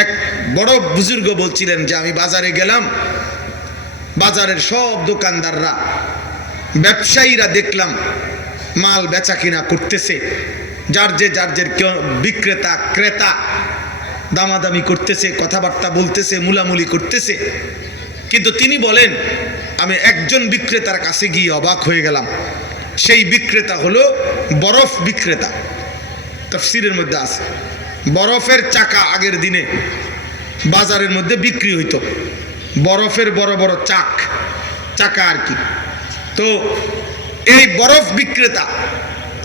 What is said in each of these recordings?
এক বড় বুজুর্গ বলছিলেন যে আমি বাজারে গেলাম, বাজারের সব দোকানদাররা ব্যবসায়ীরা দেখলাম মাল বেচা কিনা করতেছে, যার যে বিক্রেতা ক্রেতা দামাদামি করতেছে, কথাবার্তা বলতেছে, মুলামুলি করতেছে। কিন্তু তিনি বলেন আমি একজন বিক্রেতার কাছে গিয়ে অবাক হয়ে গেলাম। সেই বিক্রেতা হলো বরফ বিক্রেতা। তাফসীরের মধ্যে আছে বরফের চাকা আগের দিনে বাজারের মধ্যে বিক্রি হইতো, বরফের বড় বড় চাকা আর কি। তো এই বরফ বিক্রেতা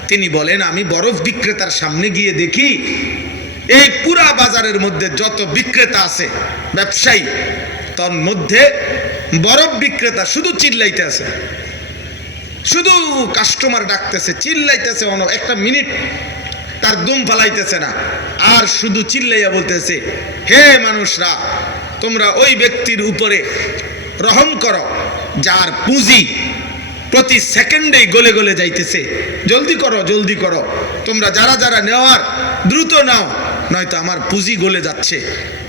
তিনি বলেন আমি বরফ বিক্রেতার সামনে গিয়ে দেখি এই পুরা বাজারের মধ্যে যত বিক্রেতা আছে ব্যবসায়ী, তার মধ্যে বরফ বিক্রেতা শুধু চিল্লাইতে আছে, শুধু কাস্টমার ডাকতেছে, চিল্লাইতেছে, একটা মিনিট তার দুম ফালাইতেছে না, আর শুধু চিল্লাইয়া বলতেছে হে মানুষরা, তোমরা ওই ব্যক্তির উপরে রহম করো যার পুঁজি প্রতি সেকেন্ডেই গলে গলে যাইতেছে, জলদি করো জলদি করো, তোমরা যারা যারা নেওয়ার দ্রুত নাও, নয়তো আমার পুঁজি গলে যাচ্ছে।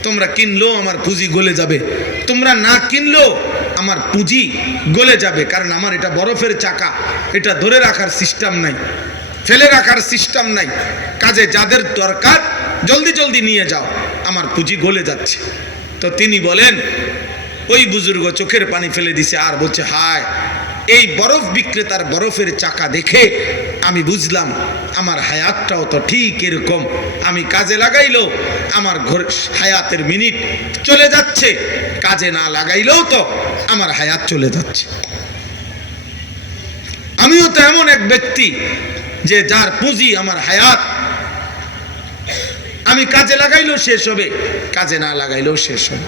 তোমরা কিনলেও আমার পুঁজি গলে যাবে, তোমরা না কিনলেও আমার পুঁজি গলে যাবে, কারণ আমার এটা বরফের চাকা, এটা ধরে রাখার সিস্টেম নাই, ফেলে রাখার সিস্টেম নাই। কাজে যাদের দরকার জলদি জলদি নিয়ে যাও, আমার পুঁজি গলে যাচ্ছে। তো তিনি বলেন ওই বুজুর্গ চোখের পানি ফেলে দিছে আর বলছে হায়, এই বরফ বিক্রেতার বরফের চাকা দেখে আমি বুঝলাম আমার হায়াতটাও তো ঠিক এরকম, আমি কাজে লাগাইলেও আমার হায়াতের মিনিট চলে যাচ্ছে, কাজে না লাগাইলেও তো আমার হায়াত চলে যাচ্ছে। আমিও তো এমন এক ব্যক্তি যে যার পুঁজি আমার হায়াত, আমি কাজে লাগাইলেও শেষ হবে, কাজে না লাগাইলেও শেষ হবে।